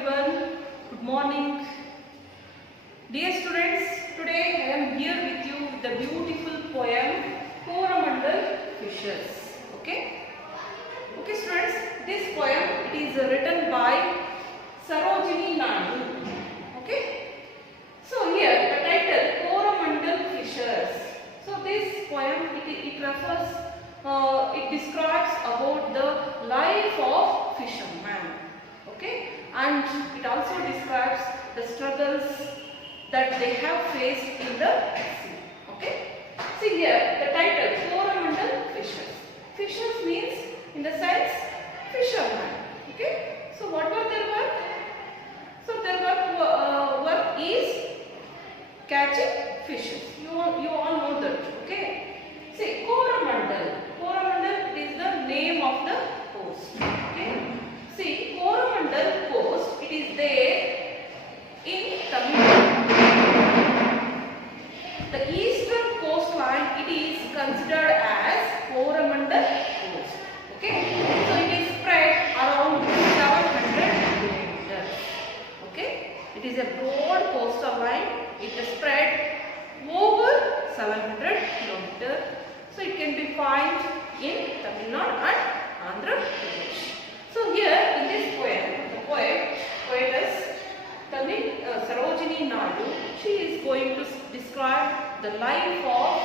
everyone. Good morning. Dear students, today I am here with you with the beautiful poem Coromandel Fishes. Okay? Okay students, this poem it is written by Sarojini Naidu. Okay? So here the title Coromandel Fishes. So this poem it refers, it describes about the life of fisherman. Okay? And it also describes the struggles that they have faced in the sea. Okay? See here the title Coromandel Fishes. Fishes means in the sense fisherman. Okay? So what were their work? So their work is catching fishes. You all know that. Okay? See Coromandel. Coromandel is the name of the coast. Okay? See Coromandel coast. It is there in Tamil Nadu. The eastern coastline it is considered as Coromandel coast. Okay? So it is spread around 700 kilometers. Okay? It is a broad coastal line. It is spread over 700 kilometers. So it can be found in Tamil Nadu and Andhra Pradesh. So here in this poem, the poetess Sarojini Naidu, she is going to describe the life of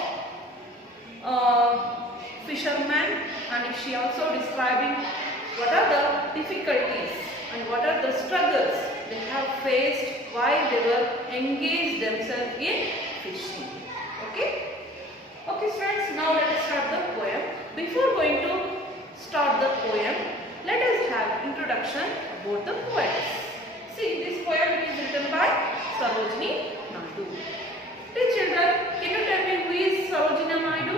fishermen, and she also describing what are the difficulties and what are the struggles they have faced while they were engaged themselves in fishing. Okay? Okay friends, now let us start the poem. Before going to start the poem, let us have introduction about the poetess. See, this poem is written by Sarojini Naidu. Dear children, can you tell me who is Sarojini Naidu?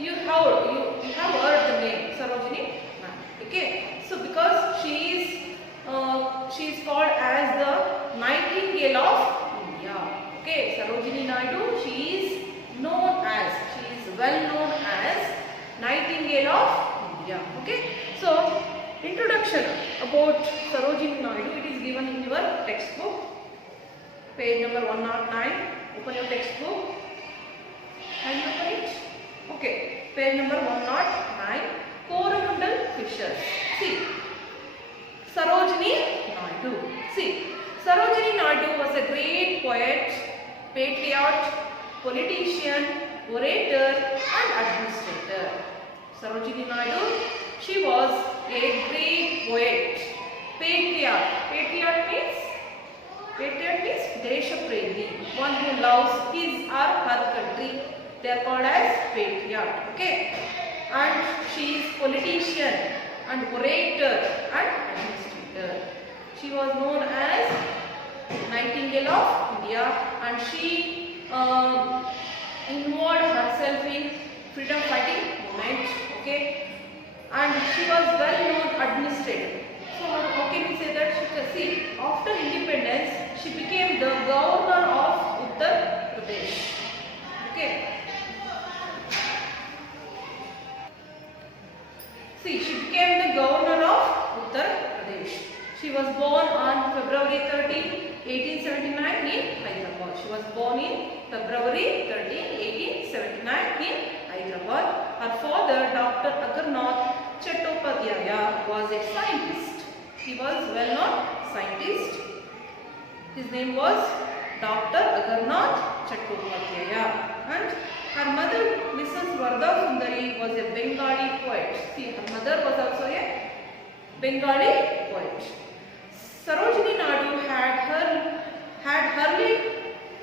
You have heard the name Sarojini Naidu. Okay, so because she is called as the Nightingale of India. Okay, Sarojini Naidu, she is well known as Nightingale of India. Okay, so introduction about Sarojini Naidu, it is given in your textbook, page number 109. Open your textbook and open it. Okay, page number 109. Coromandel Fishes. See, Sarojini Naidu. See, Sarojini Naidu was a great poet, patriot, politician, orator and administrator. Sarojini Naidu, she was a great poet, patriot. Patriot means Deshapremi, one who loves his or her country. They are called as patriot. Okay, and she is politician and orator and administrator. She was known as Nightingale of India, and she involved herself in freedom fighting movement. Okay, and she was well known administrator. So how can we say that? See, after independence, she became the governor of Uttar Pradesh. Okay. See, she became the governor of Uttar Pradesh. She was born on February 13, 1879 in Hyderabad. She was born in February 13, 1879 in Hyderabad. Her father, Dr. Agarnath Chattopadhyaya, was a scientist. He was well-known scientist. His name was Dr. Agarnath Chattopadhyaya. And her mother, Mrs. Varda Sundari, was a Bengali poet. See, her mother was also a Bengali poet. Sarojini Naidu had early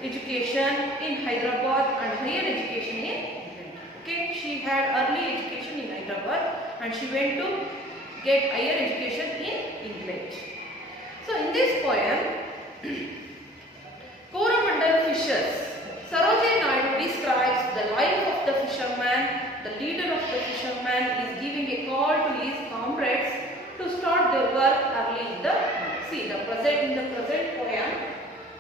education in Hyderabad and higher education in England. Okay, she had early education in Hyderabad and she went to get higher education in England. So in this poem, Coromandel Fishes, Sarojini Naidu describes the life of the fisherman. The leader of the fisherman is giving a call to his comrades to start their work early in the morning. See, in the present poem,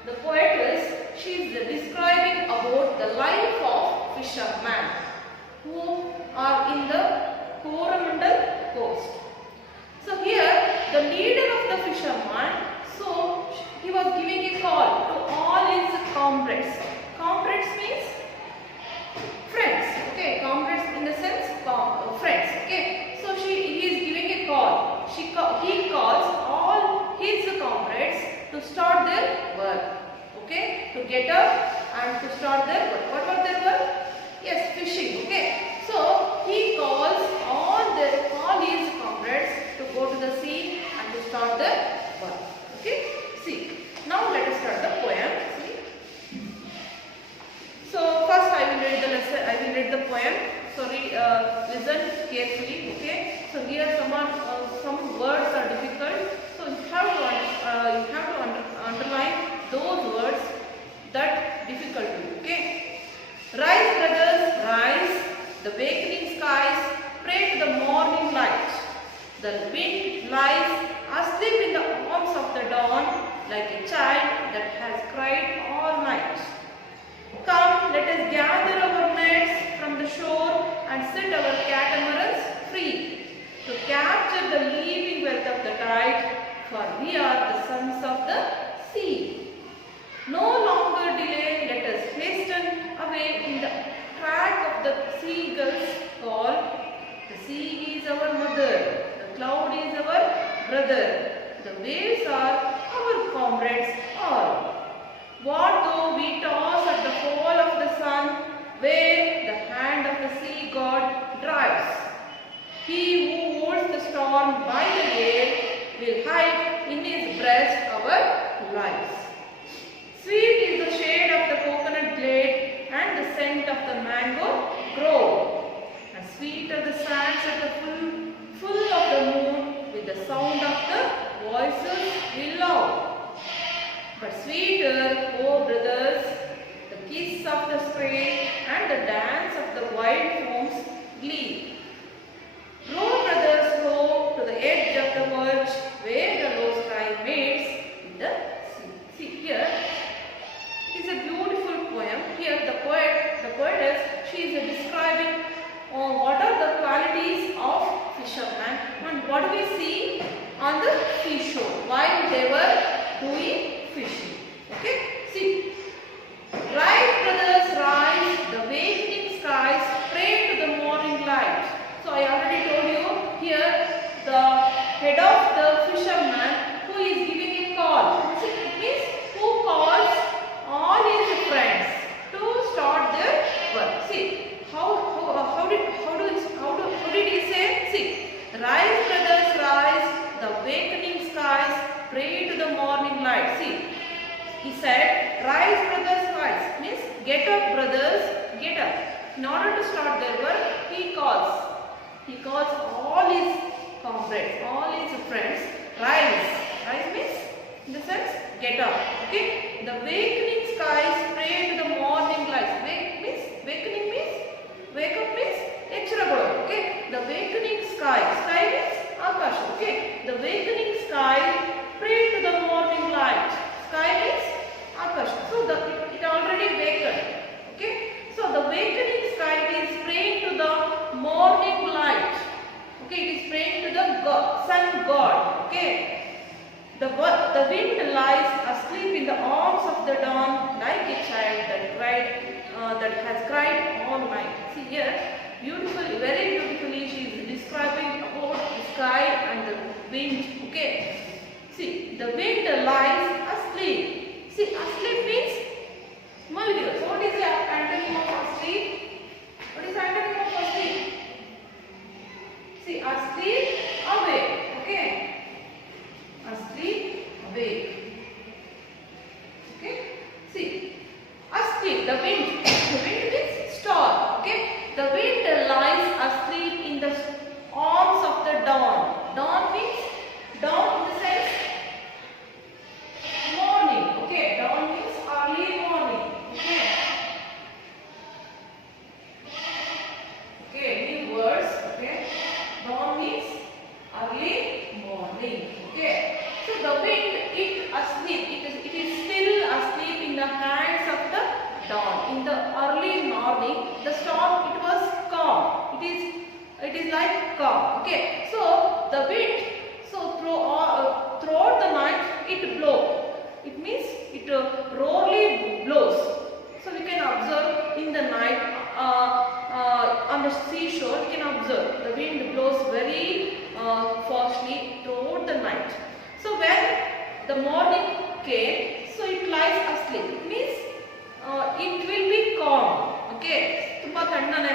the poetess, she is describing about the life of fishermen who are in the Coromandel coast. So here, the leader of the fisherman, so he was giving a call to all his comrades. Comrades means friends. Okay, comrades in the sense friends. Okay, so he is giving a call. He calls all his comrades to start their work. Okay, to get up and to start their work. What was their work? Yes, fishing. Okay, so he calls all his comrades to go to the sea and to start their work. Okay, see. Now let us start the poem. See. So first I will read the lesson. I will read the poem. So listen carefully. Okay. So here some words are difficult. So you have to underline those words that difficult to you. Okay. Rise, brothers, rise. The awakening skies pray to the morning light. The wind lies asleep in the arms of the dawn, like a child that has cried all night. Come, let us gather our nets from the shore and set our catamarans free to capture the leaping wealth of the tide, for we are the sons of the sea. No longer delay, let us hasten away in the track of the seagull's call. The sea is our mother, the cloud is our brother, the waves are our comrades all. What though we toss at the fall of the sun, where the hand of the sea god drives? He who holds the storm by the gale will hide in his breast our lives. Sweet is the shade of the coconut glade and the scent of the mango grove. And sweet are the sands at the full of the moon with the sound of the voices we love. But sweeter, oh brothers, the kiss of the spray and the dance of the wild foam's glee. Row, brothers, row to the edge of the verge where the low sky mates with the sea. See here, it is a beautiful poem. Here the poetess, she is describing what are the qualities of fisherman and what do we see on the seashore while they were doing fishing. Okay, see. Rise, brothers, rise. The awakening skies pray to the morning light. So I already told you here the head of the fisherman who is giving a call. It means who calls all his friends to start their work. See how did he say? See, rise, brothers, rise. The awakening skies pray to the morning light. See, he said, rise, brothers, rise. Means get up, brothers, get up. In order to start their work, he calls. He calls all his comrades, all his friends, rise. Rise means, in the sense, get up. Okay. The awakening skies pray to the morning light. Awakening means, wake up means, echaragodu. Okay. The awakening sky. Sky means Akash. Okay. The awakening sky pray to the morning light. Sky means Akash. So it already wakened. Okay. So the awakening sky is praying to the morning light. Okay. It is praying to the sun god. Okay. The wind lies asleep in the arms of the dawn like a child that has cried all night. See here, beautifully, very beautifully, she is describing about the sky and the wind. Okay. See, the wind lies asleep. See, asleep means malgiru. So, what is the antonym of asleep? What is the antonym of asleep? See, asleep, awake. Okay. Asleep, awake. Okay. See, asleep, the wind. The wind means storm. Okay. The wind lies asleep in the arms of the dawn. Dawn means dawn in the sense morning. Okay. Dawn means early morning. Okay. Okay. New words. Okay. Dawn means early morning. Okay. So the wind, it asleep. It is still asleep in the hands of the dawn. In the early morning, the storm, it was calm. It is like calm. Okay. So the wind, so throughout the wind blow. It means it roarly blows. So we can observe in the night on the seashore. We can observe the wind blows very fastly throughout the night. So when the morning came, so it lies asleep. It means it will be calm. Okay, ತುಂಬಾ ತಣ್ಣನೆ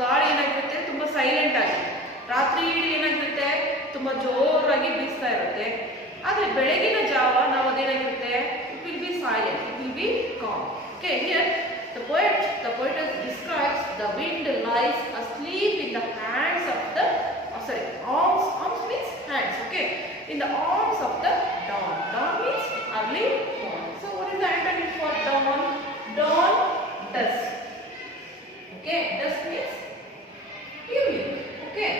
ಗಾಳಿ ಏನಾಗಿರುತ್ತೆ, ತುಂಬಾ silent ಆಗಿ. ರಾತ್ರಿ ಇಡೀ ಏನಾಗಿರುತ್ತೆ, ತುಂಬಾ ಜೋರಾಗಿ ಬೀಸ್ತಾ ಇರುತ್ತೆ. ಆದರೆ ಬೆಳಗಿನ ಜಾವ ನಾವು ಅದೇನಾಗಿರುತ್ತೆ, it will be silent, it will be calm. Okay, here the poet describes the wind lies asleep in the hands of the arms means hands. Okay, in the arms of the dawn. Dawn means early morning. So what is the antonym for dawn? Dawn, dusk. Okay, dusk means evening. Okay,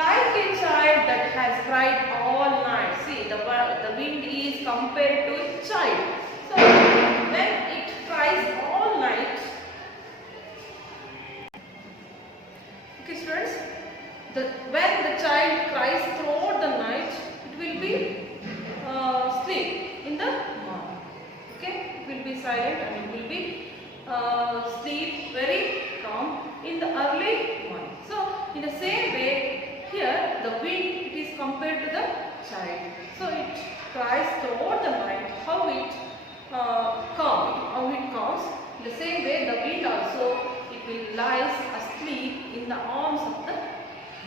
like a child that has cried all night. See, the wind is compared to a child. So when it cries all night, okay students, when the child cries throughout the night, it will be sleep in the morning. Okay, it will be silent and it will be sleep very calm in the early morning. So in the same way, here the wind, it is compared to the child. So it cries throughout the night. How it calms. In the same way, the wind also, it will lies asleep in the arms of the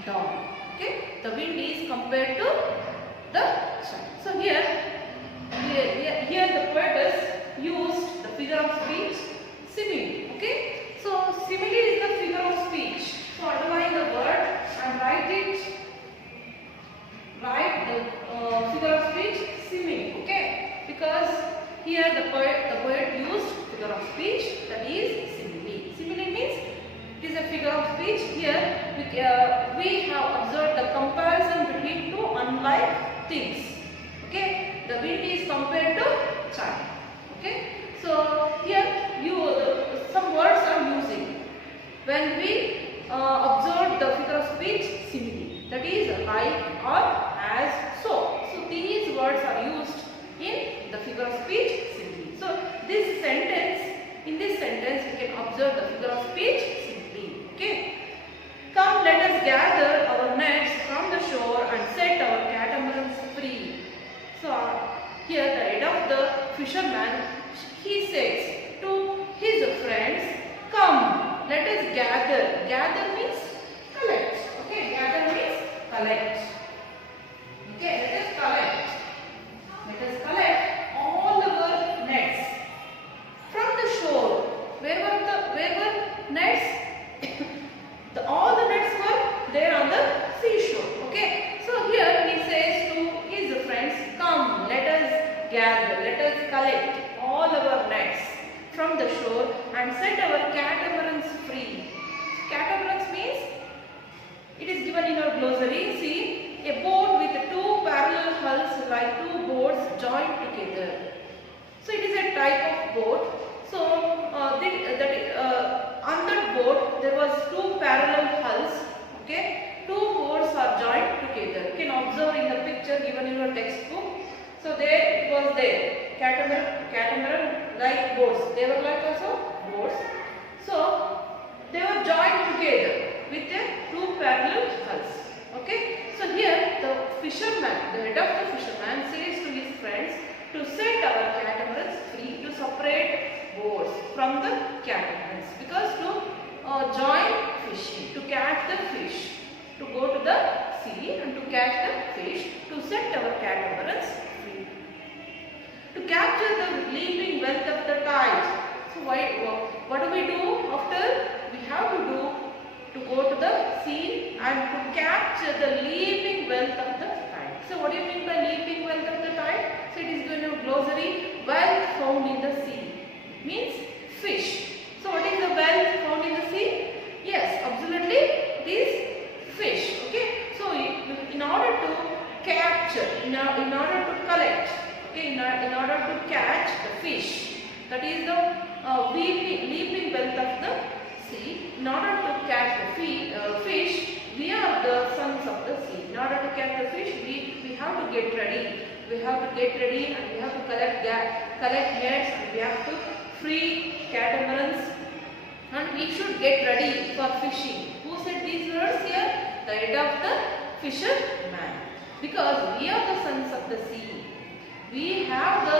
dawn. Okay, the wind is compared to the child. So here the poet has used the figure of speech simile. Okay, so simile is the figure of speech. So underline the word and write the figure of speech simile. Okay, because here the poet used figure of speech, that is simile. Simile means it is a figure of speech. Here we have observed the comparison between two unlike things. Okay, the wind is compared to child. Okay, so here some words are using when we observe the figure of speech simile, that is like or as so. So these words are used in the figure of speech simile. So in this sentence we can observe the figure of speech simile. Okay, come, let us gather our nets from the shore and set our catamarans free. So here the head of the fisherman, he says to his friends, come, let us gather. Gather means collect. Okay, gather means collect. Okay, let us collect. Let us collect all our nets from the shore. Where were nets? All the nets were there on the seashore. Okay, so here he says to his friends, come, let us gather, let us collect all our nets from the shore and set our catamarans free. Catamarans means, it is given in our glossary. See, a boat with two parallel hulls like two boats joined together. So it is a type of boat. So on that boat there was two parallel hulls. Okay, two boats are joined together. You can observe in the picture given in your textbook. So there it was there, catamaran like boats. They were like also boats. So they were joined together with the two parallel hulls. Okay, so here the fisherman, the head of the fisherman, says to his friends to set our catamarans free, to separate boats from the catamarans, because to join fishing, to catch the fish, to go to the sea and to catch the fish, to set our catamarans free, to capture the leaping wealth of the tide. So what do we do after? We have to go to the sea and to capture the leaping wealth of the tide. So what do you mean by leaping wealth of the tide? So it is given in glossary, wealth found in the sea. It means fish. So what is the wealth found in the sea? Yes, absolutely, it is fish. Okay, so in order to capture, in order to collect, okay, in order to catch the fish, that is the leaping wealth of the sea. In order to catch the fish, we are the sons of the sea. In order to catch the fish, we have to get ready. We have to get ready and we have to collect nets and we have to free catamarans and we should get ready for fishing. Who said these words here? The head of the fisherman. Because we are the sons of the sea. We have the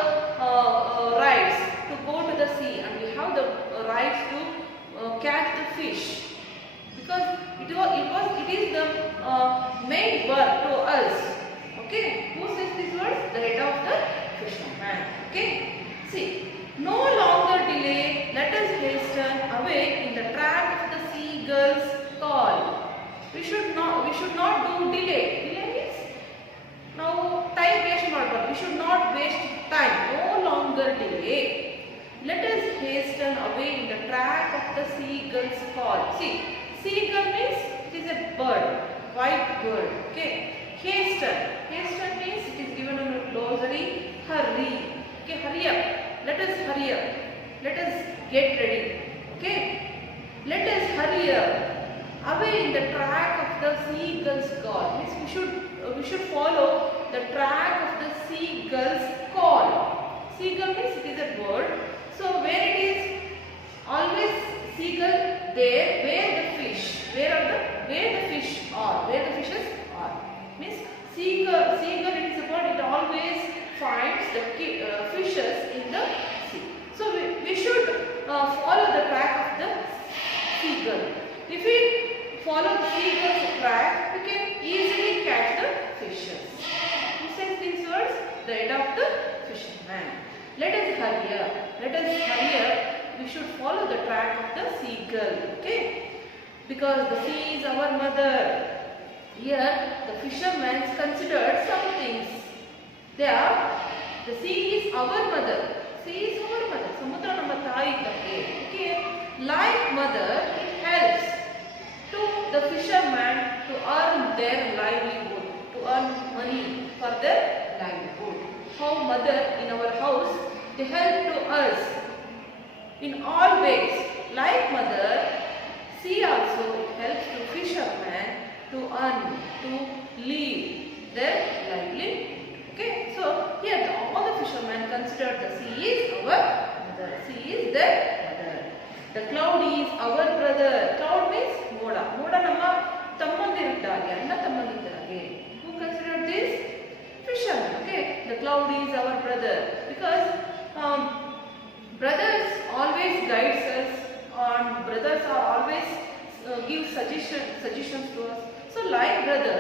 rights to go to the sea and we have the rights to catch the fish. Because it is the main work to us. Okay, who says these words? The head of the fisherman. Okay, see, no longer delay, let us hasten away in the track of the seagull's call. We should not do delay. Delay means now time waste ಮಾಡಬಾರದು. We should not waste time. No longer delay. Let us hasten away in the track of the seagull's call. See, seagull means it is a bird, white bird. Okay. Hasten. Hasten means it is given in a glossary. Hurry. Okay, hurry up. Let us hurry up. Let us get ready. Okay. Let us hurry up. Away in the track of the seagull's call. Means we should follow the track of the seagull's call. Seagull means it is a bird. So where it is always seagull there, where the fish are, where the fishes are. Means seagull it is a bird, it always finds the fishes in the sea. So we should follow the track of the seagull. If we follow the seagull's track, we can easily catch the fishes. Who says these words? The head of the fisherman. Let us hurry up. Let us hurry up. We should follow the track of the seagull. Okay? Because the sea is our mother. Here, the fishermen considered some things. The sea is our mother. Sea is our mother. Samudra nama thai iddage. Okay? Like mother, it helps to the fishermen to earn their livelihood, to earn money for their livelihood. How mother in our house, they help to us in all ways. Like mother, sea also it helps to fishermen to earn, to live their livelihood. Okay, so here all the fishermen consider the sea is our mother. Sea is their mother. The cloud is our brother. Cloud means moda. Moda nama tammandiruddage, anna tammandiruddage. Who considered this? Fishermen. Okay, the cloud is our brother because brothers always guides us, and brothers are always give suggestions to us. So like brother,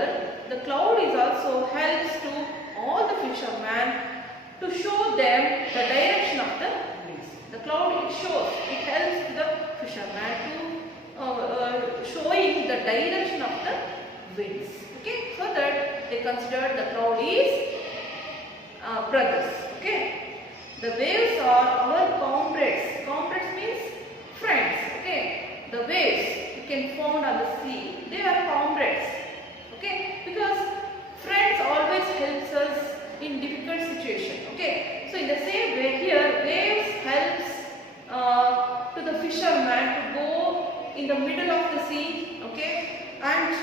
the cloud is also helps to all the fishermen to show them the direction of the winds. The cloud it helps the fishermen to showing the direction of the winds. Okay, so that they consider the cloud is brothers. Okay, the waves are our comrades. Comrades means friends. Okay, the waves you can found on the sea, they are comrades. Okay, because friends always helps us in difficult situation. Okay, so in the same way here, waves helps to the fisherman to go in the middle of the sea. Okay, and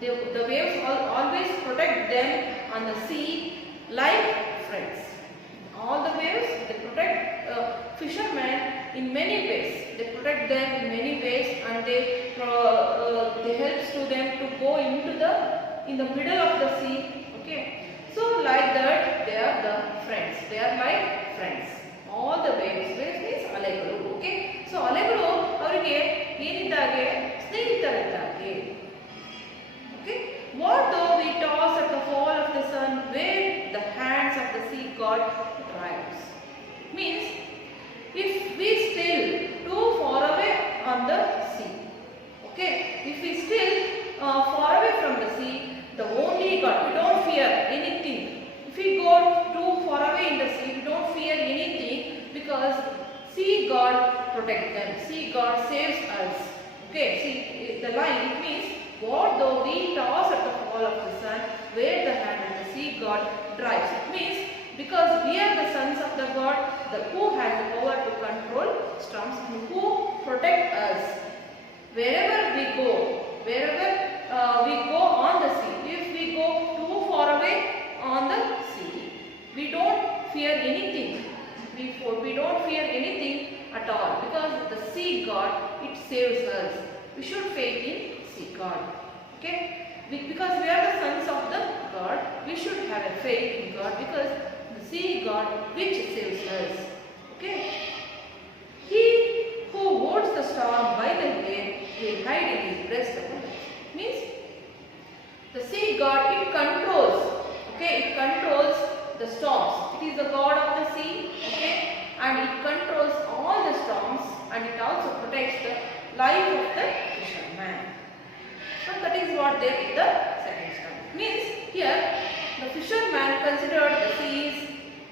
the waves always protect them on the sea like friends. All the waves, they protect fishermen in many ways. They protect them in many ways, and they helps to them to go in the middle of the sea. Okay, so like that they are the friends. They are like friends. All the waves means ಅಲೆಗಳು. Okay, so ಅಲೆಗಳು ಅವರಿಗೆ ಏನಿದ್ದಾಗೆ ಸ್ನೇಹಿತರಿದ್ದಾಗೆ. Okay, what though we toss at the fall of the sun, where the hands of the sea god drives. Means if we still too far away on the sea. Okay, if we still far away from the sea, the only God, we don't fear anything. If we go too far away in the sea, we don't fear anything because sea God protects them. Sea God saves us. Okay, see the line, it means what though we toss at the fall of the sun, where the hand of the sea God drives. It means because we are the sons of the God, who has the power to control storms, who protect us. Wherever we go on the sea, if we go too far away on the sea, fear anything. We don't fear anything at all, because the sea God, it saves us. We should faith in sea God. Okay? Because we are the sons of the God, we should have a faith in God, because the sea God which saves us. Okay? He who holds the storm by the hair will hide in his breast. Means the sea God, it controls. Okay, it controls the storms. It is the God of the sea. Okay, and it controls all the storms, and it also protects the life of the fisherman. So that is what they did the second stanza. Means here the fisherman considered the seas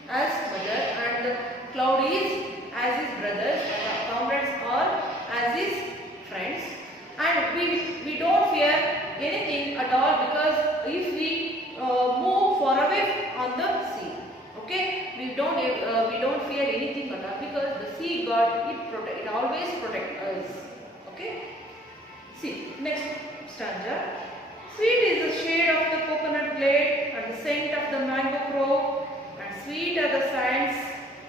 as mother and the cloud is as his brothers, and the comrades are as his friends. And we don't fear anything at all, because if we move far away on the sea, okay, we don't fear anything at all, because the sea God, it always protects us. Okay. See next stanza. Sweet is the shade of the coconut blade and the scent of the mango grove, and sweet are the signs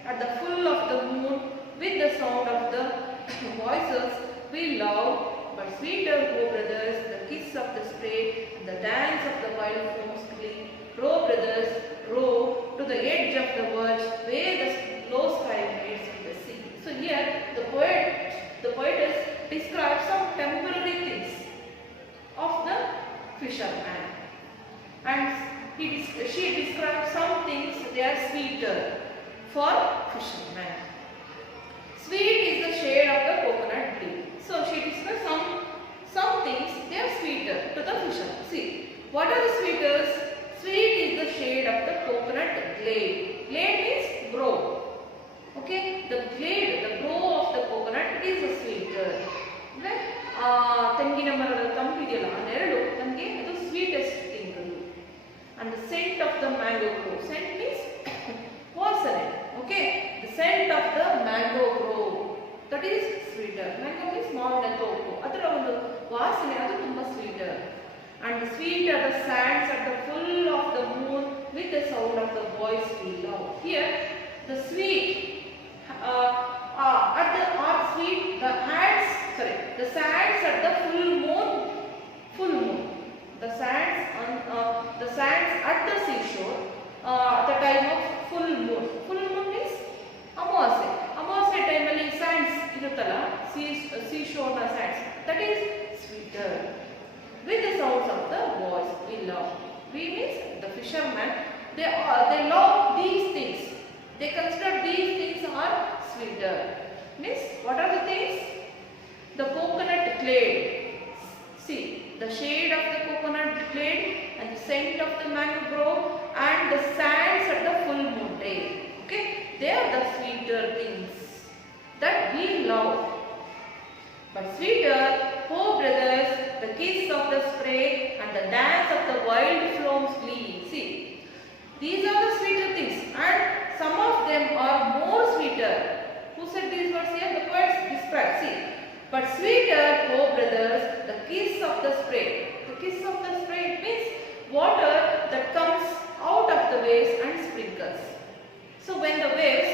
at the full of the moon with the sound of the voices we love. But sweeter, O brothers, the kiss of the spray and the dance of the wild foams glee. Row, brothers, row to the edge of the verge where the low sky meets with the sea. So here the poetess describes some temporary things of the fisherman, and she describes some things they are sweeter for fisherman. Sweet is the shade of the coconut blade. So she describes some things they are sweeter to the fisherman. See, what are the sweeters? Sweet is the shade of the coconut glade. Glade means grove. Okay, the glade, the grove of the coconut is the sweeter. ತೆಂಗಿನ ಮರದ ತಂಪಿದೆಯಲ್ಲ ಅದೆರಡು ನಮಗೆ ಅದು sweetest thing. And the scent of the mango grove. Scent means ವಾಸನೆ. Okay, the scent of the mango grove, that is sweeter. Mango means ಮಾವಿನ ತೋಪು, ಅದರ ಒಂದು ವಾಸನೆ ಅದು ತುಂಬಾ sweeter. And the sweet are the sands at the full of the moon with the sound of the voice we love. Here the sweet the sands at the full moon, the sands at the seashore at the time of full moon. Full moon means ಅಮಾವಾಸ್ಯೆ ಟೈಮಲ್ಲಿ sands ಇರುತ್ತಲ್ಲ, seashore ನ sands, that is sweeter with the sounds of the voice we love. We means the fishermen, they love these things. They consider these things are sweeter. Means what are the things? The coconut glade. See, the shade of the coconut glade and the scent of the mango grove and the sands at the full moon day. Okay, they are the sweeter things that we love. But sweeter, oh brothers, the kiss of the spray and the dance of the wild foams glee. See, these are the sweeter things, and some of them are more sweeter. Who said these words here? The poets describe. See, but sweeter, oh brothers, the kiss of the spray. The kiss of the spray means water that comes out of the waves and sprinkles. So when the waves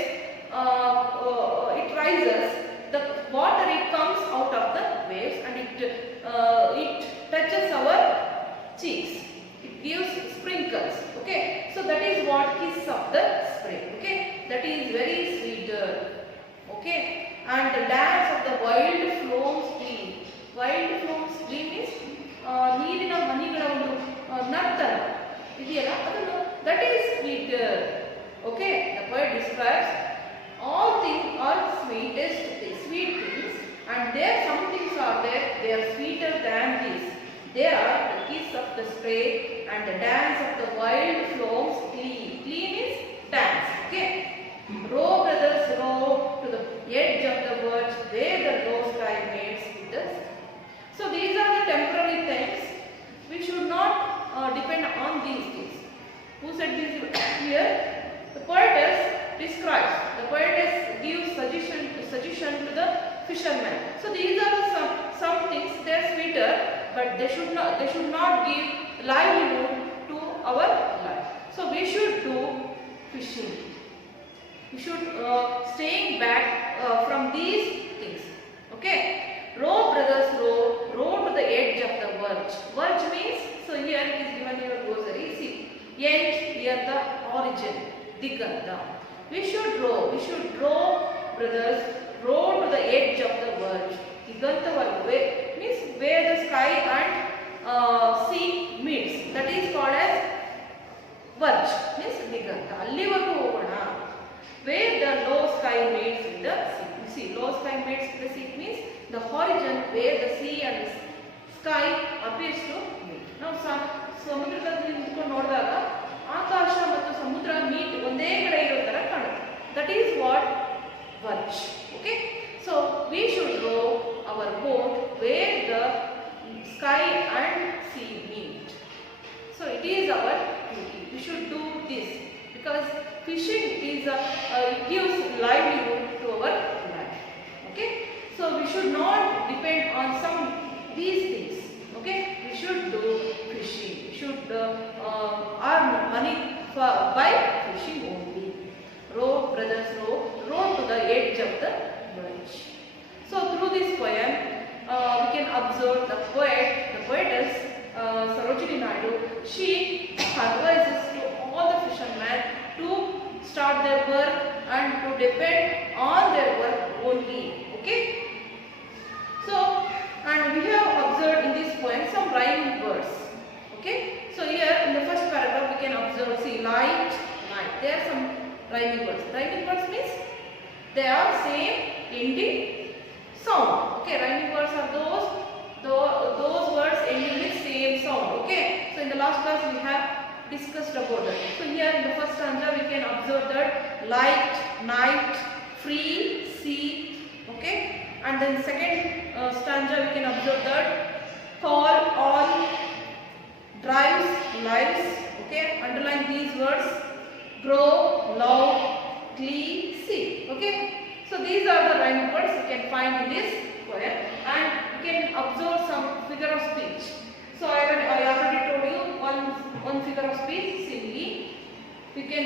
it rises, the water it comes out of the waves and it touches our cheeks. It gives sprinkles. Okay, so that is what kiss of the spray. Okay, that is very sweeter. Okay, and the dance of the wild foams glee. Wild foams glee means ನೀರಿನ ಮಣಿಗಳ ಒಂದು ನರ್ತನ ಇದೆಯಲ್ಲ ಅದನ್ನು, that is sweeter. Okay, the poet describes all things are sweetest things, sweet things, and there some things are there, they are sweeter than these. They are the kiss of the spray and the dance of the wild foams glee. Glee means dance. Okay, row brothers row to the edge of the verge where the low sky meets with the sea. So these are the temporary things. We should not depend on these things. Who said this here? The poetess describes. The poetess gives suggestion to the fishermen. So these are some things. They are sweeter, but they should not give livelihood to our life. So we should do fishing. We should staying back from these things. Okay. Row, brothers, row, row to the edge of the verge. Verge means, so here it is given your glossary. See, edge, here the origin, Diganta. We should row, brothers, row to the edge of the verge. Diganta Valve means where the sky and sea meets. That is called as verge, means Diganta. Allivargu hovona. Where the low sky meets with the sea. You see, low sky meets with the sea means the horizon where the sea and sky appears to meet. Now, ಸಮುದ್ರದಲ್ಲಿ ನಿಂತ್ಕೊಂಡು ನೋಡಿದಾಗ ಆಕಾಶ ಮತ್ತು ಸಮುದ್ರ meet ಒಂದೇ ಕಡೆ ಇರೋ ತರ ಕಾಣುತ್ತೆ. That is what verge. Okay. So we should row our boat where the sky and sea meet. So it is our duty. We should do this because fishing is it gives livelihood to our life. Okay. So we should not depend on some these things. Okay. We should do fishing. We should earn money by fishing only. Row, brothers, row, row to the edge of the verge. So through this poem, we can observe the poetess Sarojini Naidu. She advises to all the fishermen to start their work and to depend on their work only. Okay. So, and we have observed in this poem some rhyming words. Okay. So here in the first paragraph we can observe, see, light, night. There are some rhyming words. Rhyming words means they are same ending sound. Okay. Rhyming words are those words ending with same sound. Okay. So in the last class we have discussed about that. So here in the first stanza we can observe that light, night, free, sea. Okay. And then second stanza we can observe that call, all, drives, lives. Okay. Underline these words: grow, love, glee, see. Okay. So these are the rhyming words you can find in this poem, and you can observe some figure of speech. So I already told you one figure of speech. See, we can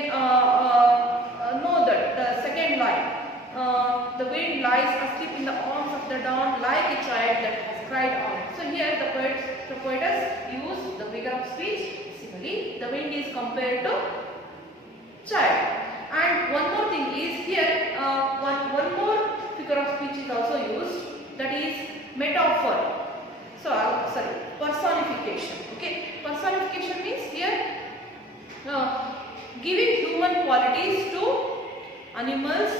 know that the second line. The wind lies asleep in the arms of the dawn like a child that has cried on. So here the poetess used the figure of speech. Similarly, the wind is compared to child. And one more thing is here, one more figure of speech is also used, that is metaphor. So, sorry, personification. Okay, personification means here giving human qualities to animals,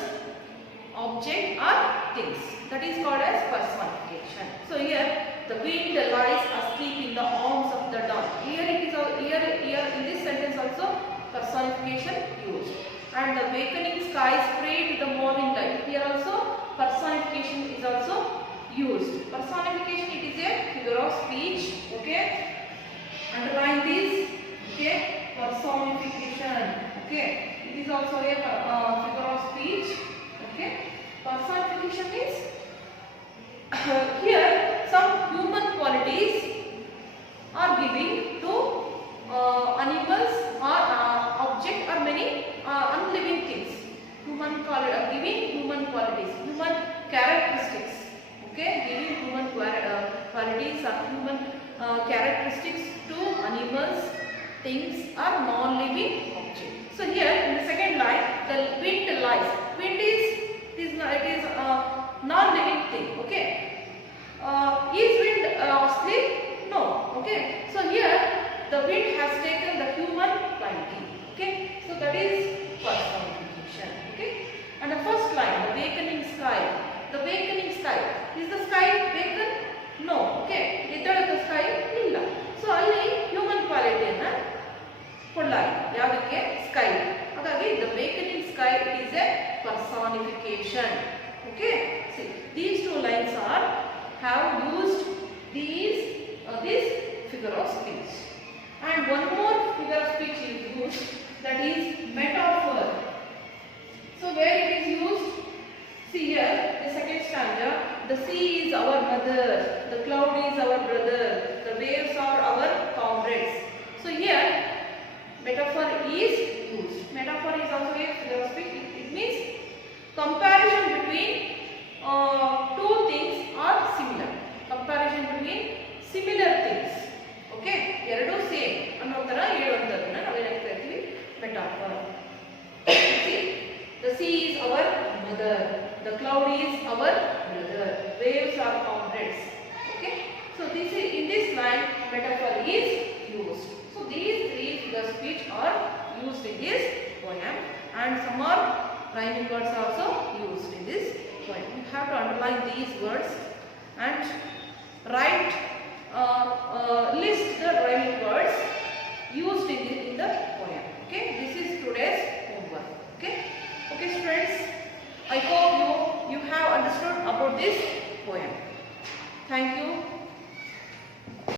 object or things. That is called as personification. So here the wind lies asleep in the arms of the dawn. Here it is here in this sentence also personification used. And the awakening skies pray to the morning light. Here also personification is also used. Personification, it is a figure of speech. Okay. Underline this. Okay. Personification. Okay. It is also a figure of speech. Okay. Personification means here some human qualities are giving to animals or object or many unliving things. Giving human qualities, human characteristics. Okay, giving human qualities or human characteristics to animals, things or non-living objects. So here in the second line, the wind lies. Wind is non-living thing. Okay. Is wind asleep? No. Okay. So here the wind has taken the human quality. Okay. So that is personification. Okay. And the first line, the awakening sky. The awakening sky. Is the sky awakened? No. Okay. The sky illa. So alli human quality na kodlari. Yadike sky. Hagagi the awakening sky is a personification. Okay. See, these two lines have used this figure of speech. And one more figure of speech is used, that is metaphor. So where it is used? See here, the second stanza, the sea is our mother, the cloud is our brother, the waves are our comrades. So here, metaphor is used. Metaphor is also a figure of speech. It means comparison between two things are similar. Comparison between similar things. Okay, ಎರಡು same ಅನ್ನೋ ತರ ಹೇಳುವಂತದನ್ನ ನಾವೇನಂತ ಹೇಳ್ತೀವಿ metaphor. See, the sea is our mother, the cloud is our brother, waves are comrades. Okay, so this is, in this line metaphor is used. So these three figure speech are used in this poem, and some are rhyming words also used in this poem. You have to underline these words and write list the rhyming words used in the poem. Okay, this is today's homework. Okay, okay students, I hope you have understood about this poem.